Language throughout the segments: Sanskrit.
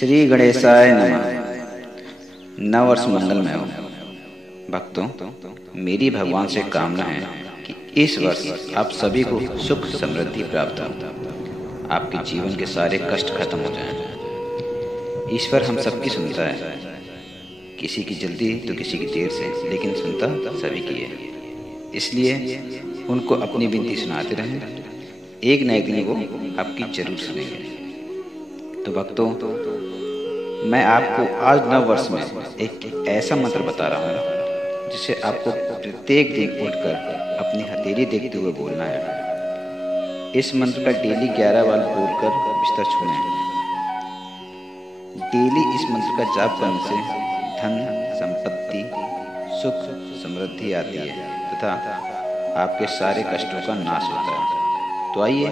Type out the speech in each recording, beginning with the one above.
श्री गणेशाय नमः। नववर्ष मंगलमय हो। भक्तों, मेरी भगवान से कामना है कि इस वर्ष आप सभी को सुख समृद्धि प्राप्त हो, आपके जीवन के सारे कष्ट खत्म हो जाएं। ईश्वर हम सबकी सुनता है, किसी की जल्दी तो किसी की देर से, लेकिन सुनता सभी की है। इसलिए उनको अपनी विनती सुनाते रहें, एक न एक दिन वो आपकी जरूर सुनेंगे। तो भक्तों, मैं आपको आज नव वर्ष में एक ऐसा मंत्र बता रहा हूँ जिसे आपको प्रत्येक दिन उठकर अपनी हथेली देखते हुए बोलना है। इस मंत्र का डेली 11 बार बोलकर बिस्तर छूना है। डेली इस मंत्र का जाप करने से धन, संपत्ति, सुख, समृद्धि आती है तथा आपके सारे कष्टों का नाश होता है। तो आइए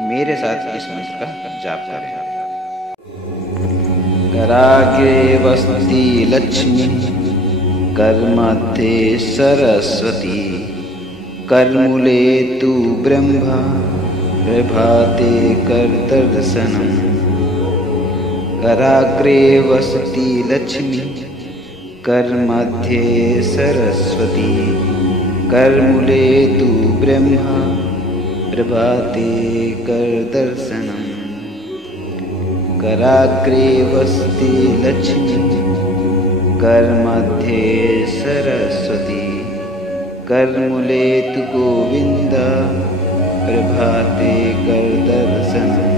मेरे साथ इस मंत्र का जाप करें। कराग्रे वसति लक्ष्मी, करमध्ये सरस्वती, करमूले तु ब्रह्मा, प्रभाते करदर्शनम्। कराग्रे वसति लक्ष्मी, करमध्ये सरस्वती, करमूले तु ब्रह्मा, प्रभाते करदर्शनम्। कराग्रे वसति लक्ष्मी, करमध्ये सरस्वती, करमूले तु गोविंद, प्रभाते करदर्शनम्।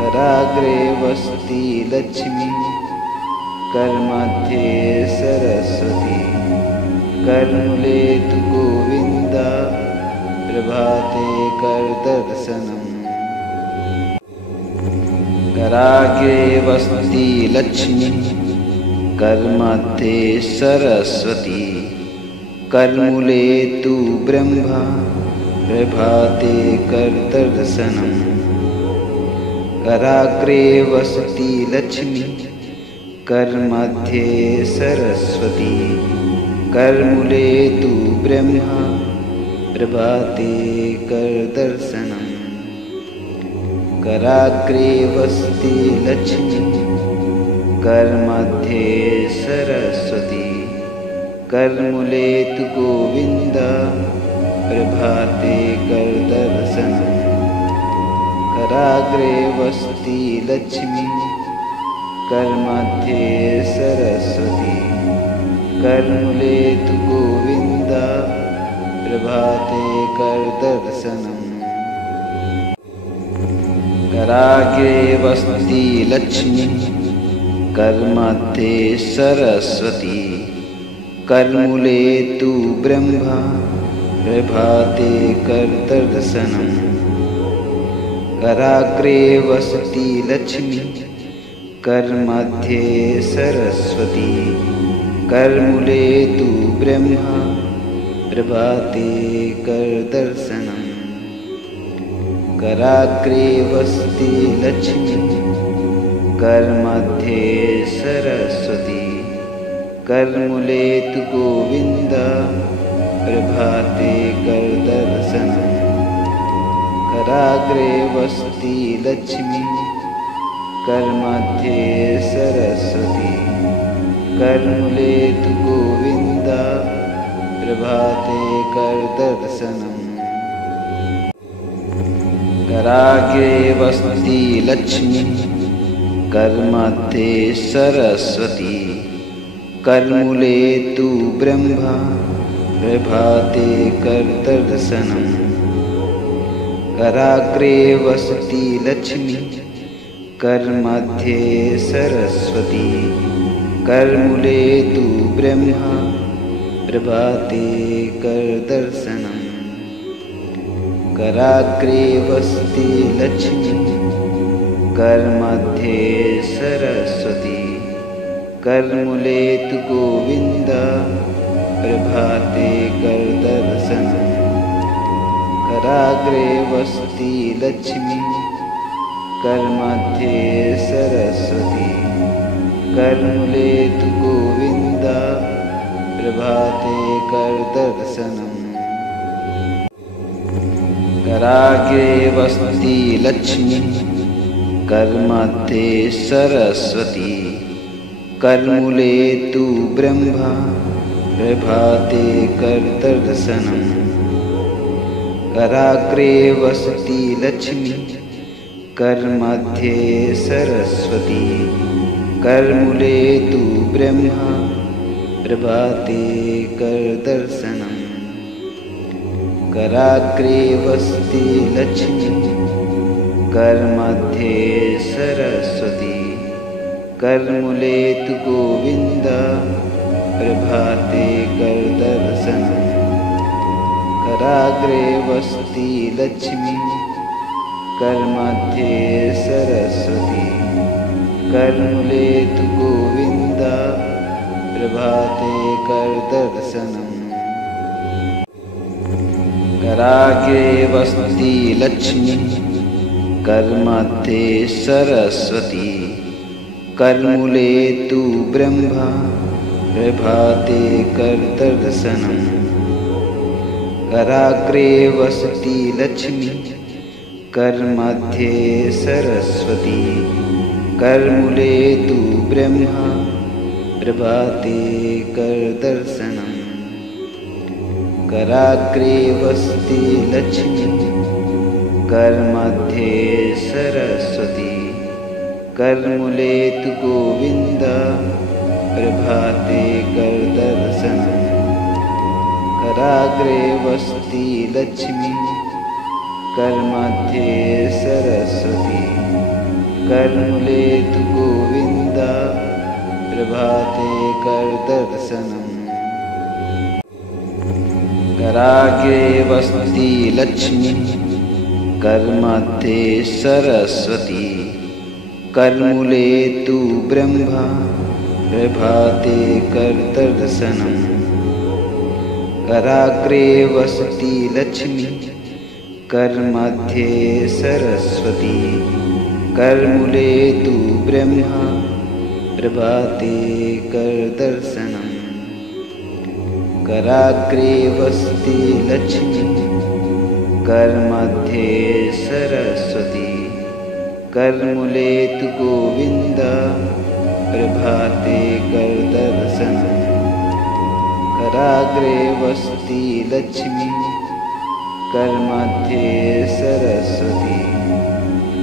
कराग्रे वसति लक्ष्मी, करमध्ये सरस्वती, करमूले तु गोविंद, प्रभाते करदर्शनम्। कराग्रे वसति लक्ष्मी, करमध्ये सरस्वती, करमूले तु ब्रह्मा, प्रभाते करदर्शनम्। कराग्रे वसति लक्ष्मी, करमध्ये सरस्वती, करमूले तु ब्रह्मा, प्रभाते करदर्शनम्। कराग्रे वसति लक्ष्मी, करमध्ये सरस्वती, करमूले तु गोविंद, प्रभाते करदर्शनम्। कराग्रे वसति लक्ष्मी, करमध्ये सरस्वती, करमूले तु गोविंद, प्रभाते करदर्शनम्। कराग्रे वसति लक्ष्मी, करमध्ये सरस्वती, करमूले तु ब्रह्मा, प्रभाते करदर्शनम्। कराग्रे वसति लक्ष्मी, करमध्ये सरस्वती, करमूले तु ब्रह्मा, प्रभाते करदर्शनम्। कराग्रे वसति लक्ष्मी, करमध्ये सरस्वती, करमूले तु गोविंद, प्रभाते करदर्शनम्। कराग्रे वसति लक्ष्मी, करमध्ये सरस्वती, करमूले तु गोविंद, प्रभाते करदर्शनम्। कराग्रे वसति लक्ष्मी, करमध्ये सरस्वती, करमूले तु ब्रह्मा, प्रभाते करदर्शनम्। कराग्रे वसति लक्ष्मी, करमध्ये सरस्वती, करमूले तु ब्रह्मा, प्रभाते करदर्शनम्। कराग्रे वसति लक्ष्मी, करमध्ये सरस्वती, करमूले तु गोविंद, प्रभाते करदर्शनम्। कराग्रे वसति लक्ष्मी, करमध्ये सरस्वती, करमूले तु गोविंद, प्रभाते करदर्शनम्। कराग्रे वसति लक्ष्मी, कर्मध्ये सरस्वती, करमूले तु ब्रह्मा, प्रभाते करदर्शनम्। कराग्रे वसति लक्ष्मी, करमध्ये सरस्वती, करमूले तु ब्रह्मा, प्रभाते करदर्शनम्। कराग्रे वसति लक्ष्मी, करमध्ये सरस्वती, करमूले तु गोविन्द, प्रभाते करदर्शनम्। कराग्रे वसति लक्ष्मी, करमध्ये सरस्वती, करमूले तु गोविन्द, प्रभाते करदर्शनम्। कराग्रे वसति लक्ष्मी, करमध्ये सरस्वती, करमूले तु ब्रह्मा, प्रभाते करदर्शनम्। कराग्रे वसति लक्ष्मी, करमध्ये सरस्वती, करमूले तु ब्रह्मा, प्रभाते करदर्शनम्। कराग्रे वसति लक्ष्मी, करमध्ये सरस्वती, करमूले तु गोविन्द, प्रभाते करदर्शनम्। कराग्रे वसति लक्ष्मी, करमध्ये सरस्वती, करमूले तु गोविन्द, प्रभाते करदर्शनम्। कराग्रे वसति लक्ष्मी, करमध्ये सरस्वती, करमूले तु ब्रह्मा, प्रभाते करदर्शनम्। कराग्रे वसति लक्ष्मी, करमध्ये सरस्वती, करमूले तु ब्रह्मा, प्रभाते करदर्शनम्। कराग्रे वसति लक्ष्मी, करमध्ये सरस्वती, करमूले तु गोविन्द, प्रभाते करदर्शनम्। कराग्रे वसति लक्ष्मी, करमध्ये सरस्वती,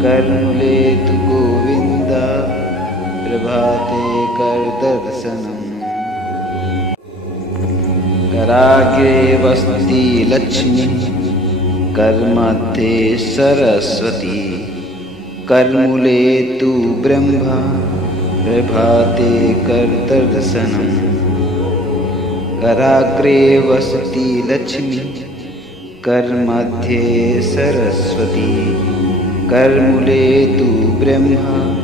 करमूले तु गोविन्द, प्रभाते करदर्शनम्। कराग्रे वसति लक्ष्मी, करमध्ये सरस्वती, करमूले तु ब्रह्मा, प्रभाते करदर्शनम्। कराग्रे वसति लक्ष्मी, करमध्ये सरस्वती, करमूले तु ब्रह्मा,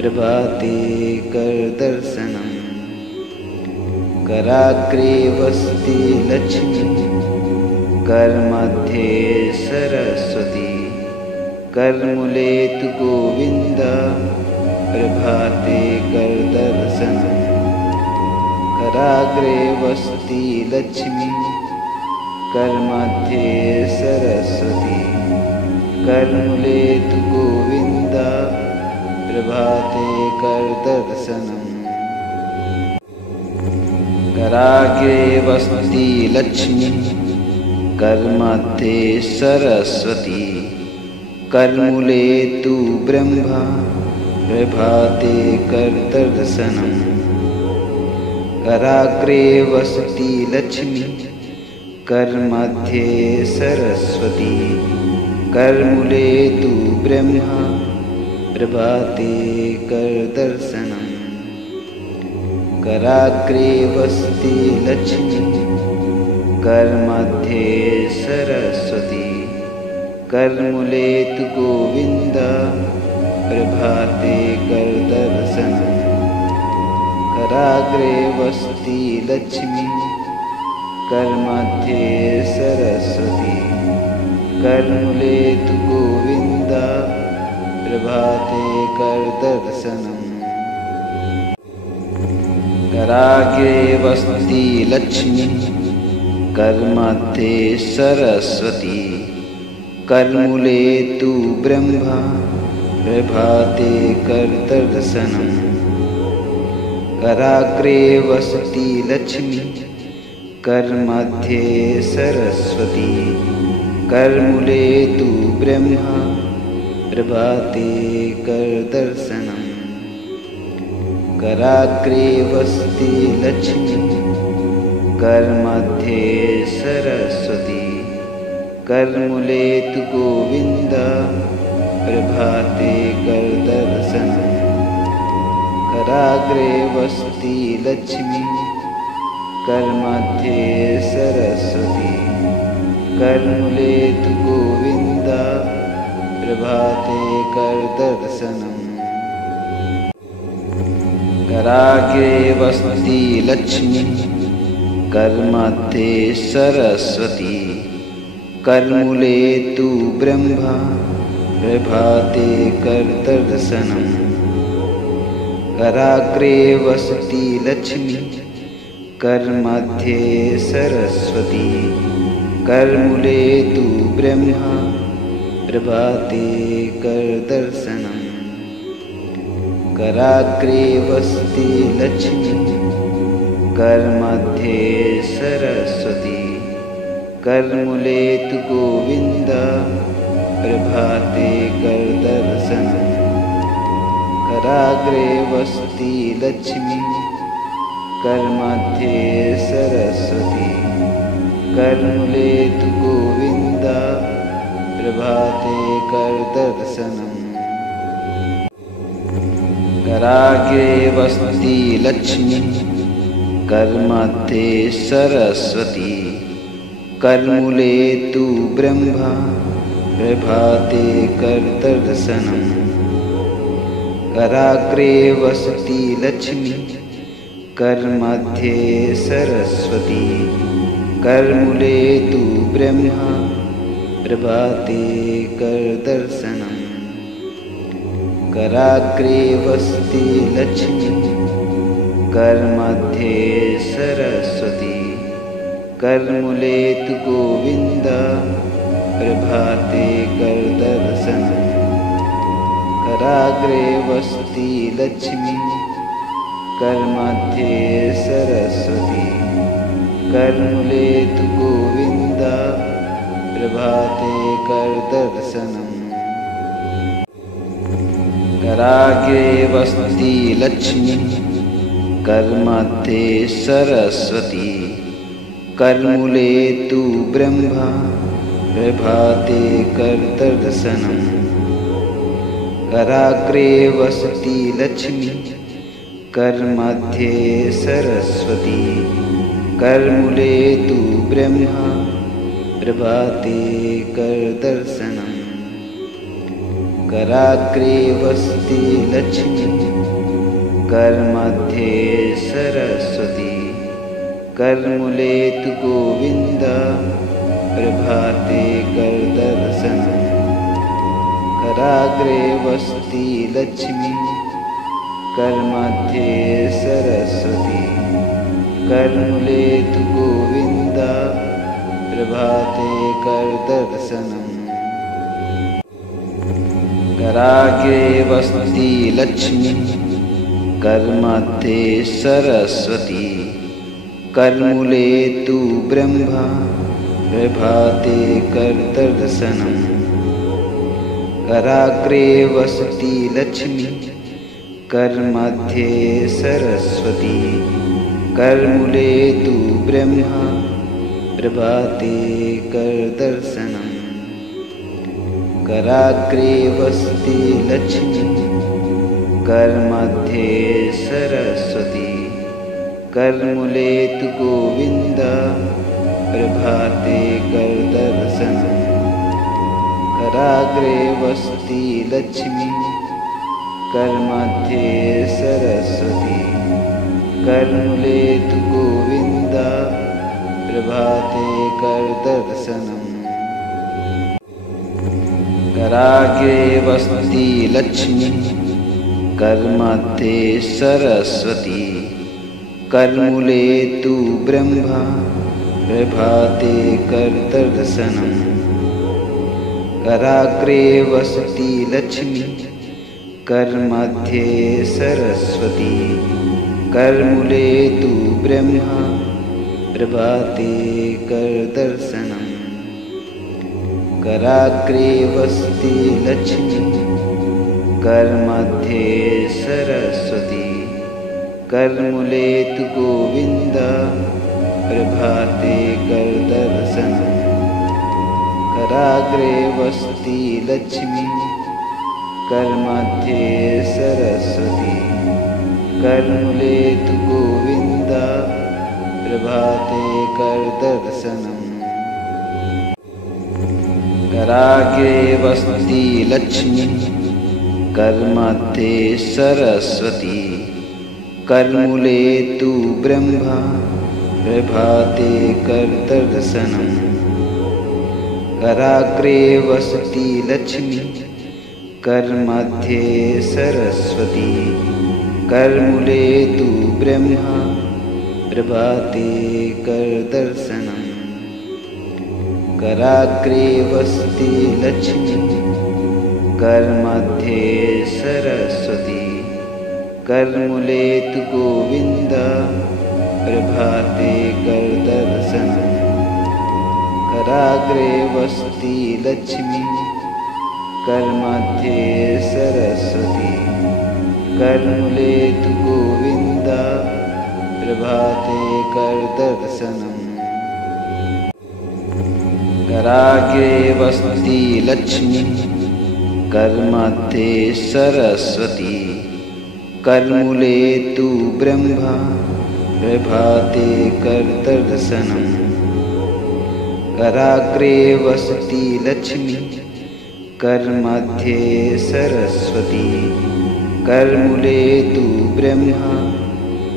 प्रभाते करदर्शनम्। कराग्रे वसति लक्ष्मी, करमध्ये सरस्वती, करमूले तु गोविन्द, प्रभाते करदर्शनम्। कराग्रे वसति लक्ष्मी, करमध्ये सरस्वती, करमूले तु गोविन्द, प्रभाते करदर्शनम्। कराग्रे वसति लक्ष्मी, करमध्ये सरस्वती, करमूले तु ब्रह्मा, प्रभाते करदर्शनम्। कराग्रे वसति लक्ष्मी, करमध्ये सरस्वती, करमूले तु ब्रह्मा, प्रभाते करदर्शनम्। कराग्रे वसति लक्ष्मी, करमध्ये सरस्वती, करमूले तु गोविन्द, प्रभाते करदर्शनम्। कराग्रे वसति लक्ष्मी, करमध्ये सरस्वती, करमूले तु गोविन्द, प्रभाते करदर्शनम्। कराग्रे वसति लक्ष्मी, करमध्ये सरस्वती, करमूले तु ब्रह्मा, प्रभाते करदर्शनम्। कराग्रे वसति लक्ष्मी, करमध्ये सरस्वती, करमूले तु ब्रह्मा, प्रभाते करदर्शनम्। कराग्रे वसति लक्ष्मी, करमध्ये सरस्वती, करमूले तु गोविन्द, प्रभाते करदर्शनम्। कराग्रे वसति लक्ष्मी, करमध्ये सरस्वती, करमूले तु गोविन्द, प्रभाते करदर्शनम्। कराग्रे वसति लक्ष्मी, करमध्ये सरस्वती, करमूले तु ब्रह्मा, प्रभाते करदर्शनम्। कराग्रे वसति लक्ष्मी, करमध्ये सरस्वती, करमूले तु ब्रह्मा, प्रभाते करदर्शनम्। कराग्रे वसति लक्ष्मी, करमध्ये सरस्वती, करमूले तु गोविन्द, प्रभाते करदर्शनम्। कराग्रे वसति लक्ष्मी, करमध्ये सरस्वती, करमूले तु गोविन्द, प्रभाते करदर्शनम्। कराग्रे वसति लक्ष्मी, करमध्ये सरस्वती, करमूले तु ब्रह्मा, प्रभाते करदर्शनम्। कराग्रे वसति लक्ष्मी, करमध्ये सरस्वती, करमूले तु ब्रह्मा, प्रभाते करदर्शनम्। कराग्रे वसति लक्ष्मी, करमध्ये सरस्वती, करमूले तु गोविन्द, प्रभाते करदर्शनम्। कराग्रे वसति लक्ष्मी, करमध्ये सरस्वती, करमूले तु गोविन्द, प्रभाते करदर्शनम्। कराग्रे वसति लक्ष्मी, करमध्ये सरस्वती, करमूले तु ब्रह्मा, प्रभाते करदर्शनम्। कराग्रे वसति लक्ष्मी, करमध्ये सरस्वती, करमूले तु ब्रह्मा, प्रभाते करदर्शनम्। कराग्रे वसति लक्ष्मी, करमध्ये सरस्वती, करमूले तु गोविन्द, प्रभाते करदर्शनम्। कराग्रे वसति लक्ष्मी, करमध्ये सरस्वती, करमूले तु गोविन्द, प्रभाते करदर्शनम्। कराग्रे वसति लक्ष्मी, करमध्ये सरस्वती, करमूले तु ब्रह्मा, प्रभाते करदर्शनम्। कराग्रे वसति लक्ष्मी, करमध्ये सरस्वती, करमूले तु ब्रह्मा, प्रभाते करदर्शनम्। कराग्रे वसति लक्ष्मी, करमध्ये सरस्वती, करमूले तु गोविन्द, प्रभाते करदर्शनम्। कराग्रे वसति लक्ष्मी, करमध्ये सरस्वती, करमूले तु गोविन्द, प्रभाते करदर्शनम्। कराग्रे वसति लक्ष्मी, करमध्ये सरस्वती, करमूले तु ब्रह्मा, प्रभाते करदर्शनम्। कराग्रे वसति लक्ष्मी, करमध्ये सरस्वती, करमूले तु ब्रह्मा, प्रभाते करदर्शनम्। कराग्रे वसति लक्ष्मी, करमध्ये सरस्वती, करमूले तु गोविन्द, प्रभाते करदर्शनम्। कराग्रे वसति लक्ष्मी, करमध्ये सरस्वती, करमूले तु गोविन्द, प्रभाते करदर्शनम्। कराग्रे वसति लक्ष्मी, करमध्ये सरस्वती, करमूले तु ब्रह्मा, प्रभाते करदर्शनम्। कराग्रे वसति लक्ष्मी, करमध्ये सरस्वती, करमूले तु ब्रह्मा, प्रभाते करदर्शनम्। कराग्रे वसति लक्ष्मी, करमध्ये सरस्वती, करमूले तु गोविन्द, प्रभाते करदर्शनम्। कराग्रे वसति लक्ष्मी, करमध्ये सरस्वती, करमूले तु गोविन्द, प्रभाते करदर्शनम्। कराग्रे वसति लक्ष्मी, करमध्ये सरस्वती, करमूले तु ब्रह्मा, प्रभाते करदर्शनम्। कराग्रे वसति लक्ष्मी, करमध्ये सरस्वती, करमूले तु ब्रह्मा,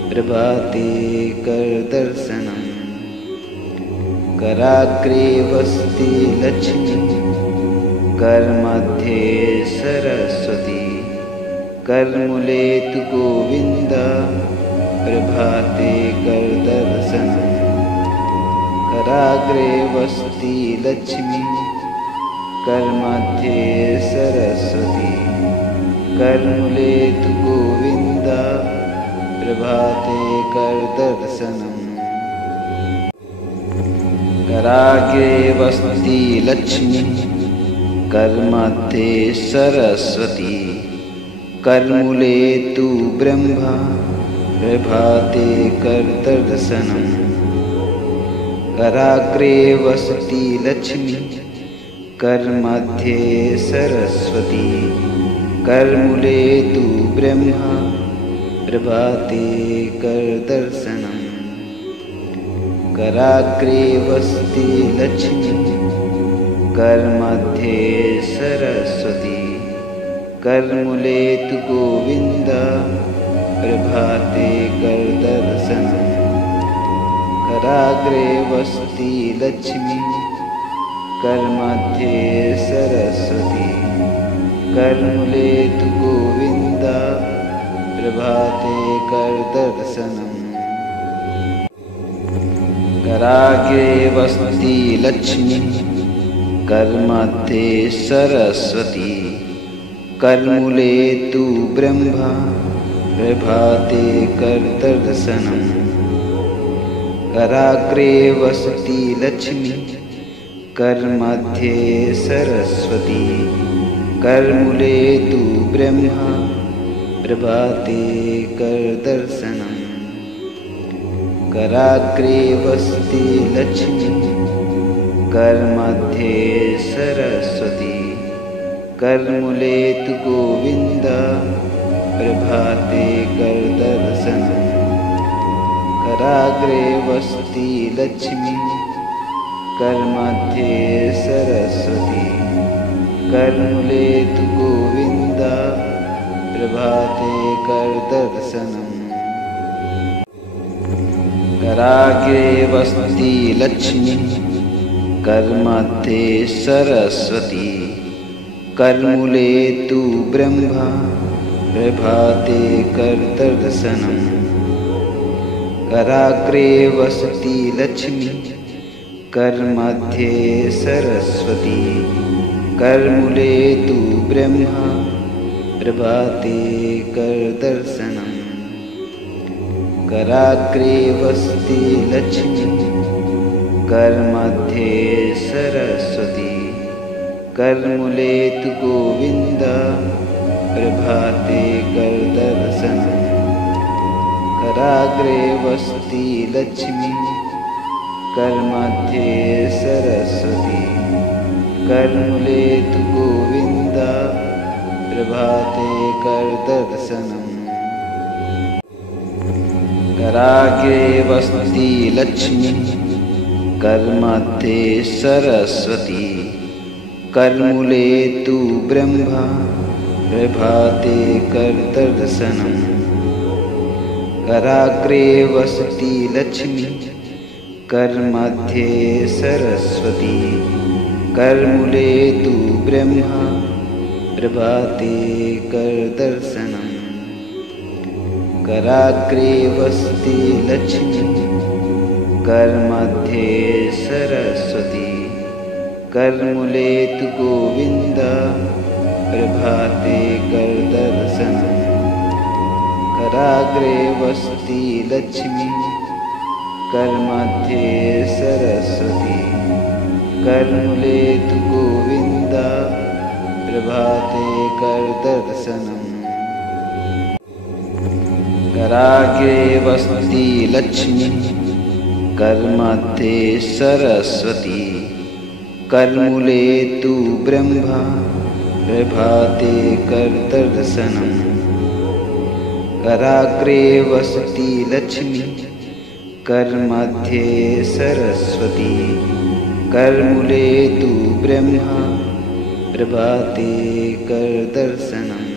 प्रभाते करदर्शनम्। कराग्रे वसति लक्ष्मी, करमध्ये सरस्वती, करमूले तु गोविन्द, प्रभाते करदर्शनम्। कराग्रे वसति लक्ष्मी, करमध्ये सरस्वती, करमूले तु गोविन्द, प्रभाते करदर्शनम्। कराग्रे वसति लक्ष्मी, करमध्ये सरस्वती, करमूले तु ब्रह्मा, प्रभाते करदर्शनम्। कराग्रे वसति लक्ष्मी, करमध्ये सरस्वती, करमूले तु ब्रह्मा, प्रभाते करदर्शनम्। कराग्रे वसति लक्ष्मी, करमध्ये सरस्वती, करमूले तु गोविन्द, प्रभाते करदर्शनम्। कराग्रे वसति लक्ष्मी, करमध्ये सरस्वती, करमूले तु गोविन्द, प्रभाते करदर्शनम्। कराग्रे वसति लक्ष्मी, करमध्ये सरस्वती, करमूले तु ब्रह्मा, प्रभाते करदर्शनम्। कराग्रे वसति लक्ष्मी, करमध्ये सरस्वती, करमूले तु ब्रह्मा, प्रभाते करदर्शनम्। कराग्रे वसति लक्ष्मी, करमध्ये सरस्वती, करमूले तु गोविन्द, प्रभाते करदर्शनम्। कराग्रे वसति लक्ष्मी, करमध्ये सरस्वती, करमूले तु गोविन्द, प्रभाते करदर्शनम्। कराग्रे वसति लक्ष्मी, करमध्ये सरस्वती, करमूले तु ब्रह्मा, प्रभाते करदर्शनम्। कराग्रे वसति लक्ष्मी, करमध्ये सरस्वती, करमूले तु ब्रह्मा, प्रभाते करदर्शनम्। कराग्रे वसति लक्ष्मी करमध्ये सरस्वती। करमूले तु गोविन्द प्रभाते करदर्शनम्। कराग्रे वसति लक्ष्मी करमध्ये सरस्वती। करमूले तु गोविन्द प्रभाते करदर्शनम्। कराग्रे वसति लक्ष्मी करमध्ये सरस्वती। करमूले तु ब्रह्मा प्रभाते करदर्शनम्। कराग्रे वसति लक्ष्मी करमध्ये सरस्वती। करमूले तु ब्रह्मा प्रभाते करदर्शनम्। कराग्रे वसति लक्ष्मी करमध्ये सरस्वती। करमूले तु गोविन्द प्रभाते करदर्शनम्। कराग्रे वसति लक्ष्मी करमध्ये सरस्वती। करमूले तु गोविन्द प्रभाते करदर्शनम्। कराग्रे वसति लक्ष्मी करमध्ये सरस्वती। करमूले तु ब्रह्मा प्रभाते करदर्शनम्। कराग्रे वसति लक्ष्मी करमध्ये सरस्वती। करमूले तु ब्रह्मा प्रभाते करदर्शनम्।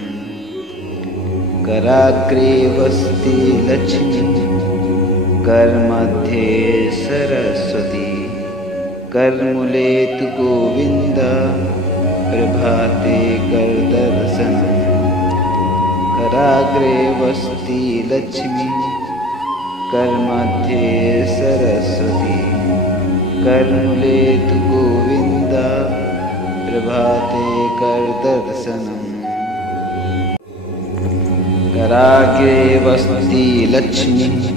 कराग्रे वसति लक्ष्मी करमध्ये सरस्वती। करमूले तु गोविन्द प्रभाते करदर्शनम्। कराग्रे वसति लक्ष्मी करमध्ये सरस्वती। करमूले तु गोविन्द प्रभाते करदर्शनम्। कराग्रे वसति लक्ष्मी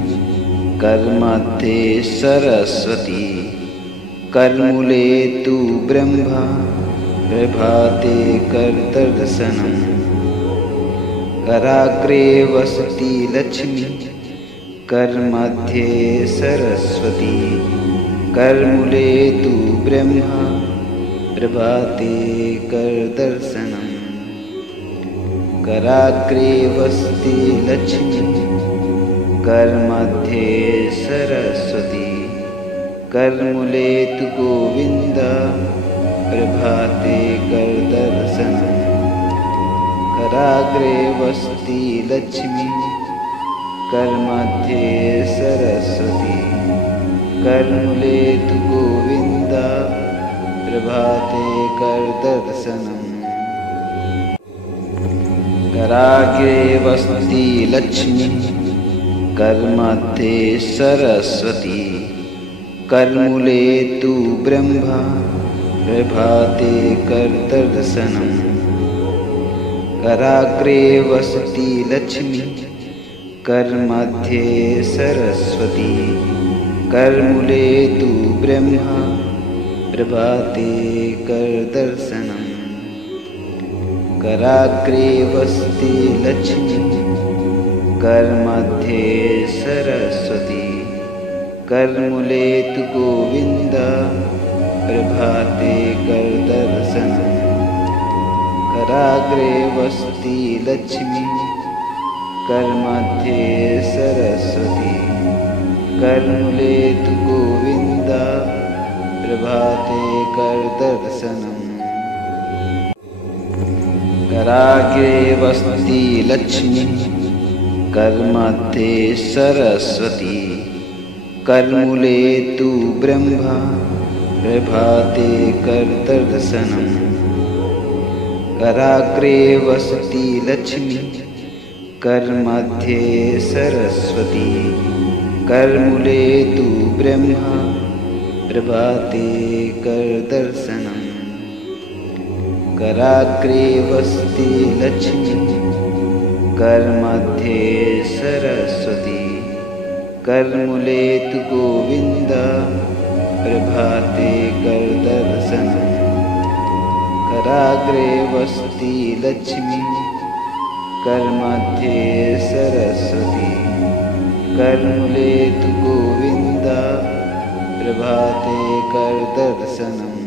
करमध्ये सरस्वती। करमूले तु ब्रह्मा प्रभाते करदर्शनम्। कराग्रे वसति लक्ष्मी करमध्ये सरस्वती। करमूले तु ब्रह्मा प्रभाते करदर्शनम्। कराग्रे वसति लक्ष्मी करमध्ये सरस्वती। करमूले तु गोविन्द प्रभाते करदर्शनम्। कराग्रे वसति लक्ष्मी करमध्ये सरस्वती। करमूले तु गोविन्द प्रभाते करदर्शनम्। कराग्रे वसति लक्ष्मी करमध्ये सरस्वती। करमूले तु ब्रह्मा प्रभाते करदर्शनम्। कराग्रे वसति लक्ष्मी करमध्ये सरस्वती। करमूले तु ब्रह्मा प्रभाते करदर्शनम्। कराग्रे वसति लक्ष्मी करमध्ये सरस्वती। करमूले तु गोविन्द प्रभाते करदर्शनम्। कराग्रे वसति लक्ष्मी करमध्ये सरस्वती। करमूले तु गोविन्द प्रभाते करदर्शनम्। कराग्रे वसति लक्ष्मी करमध्ये सरस्वती। करमूले तु ब्रह्मा प्रभाते करदर्शनम्। कराग्रे वसति लक्ष्मी करमध्ये सरस्वती। करमूले तु ब्रह्मा प्रभाते करदर्शनम्। कराग्रे वसति लक्ष्मी, करमध्ये सरस्वती, करमूले तु गोविन्द, प्रभाते करदर्शनम्। कराग्रे वसति लक्ष्मी, करमध्ये सरस्वती, करमूले तु गोविन्द, प्रभाते करदर्शनम्।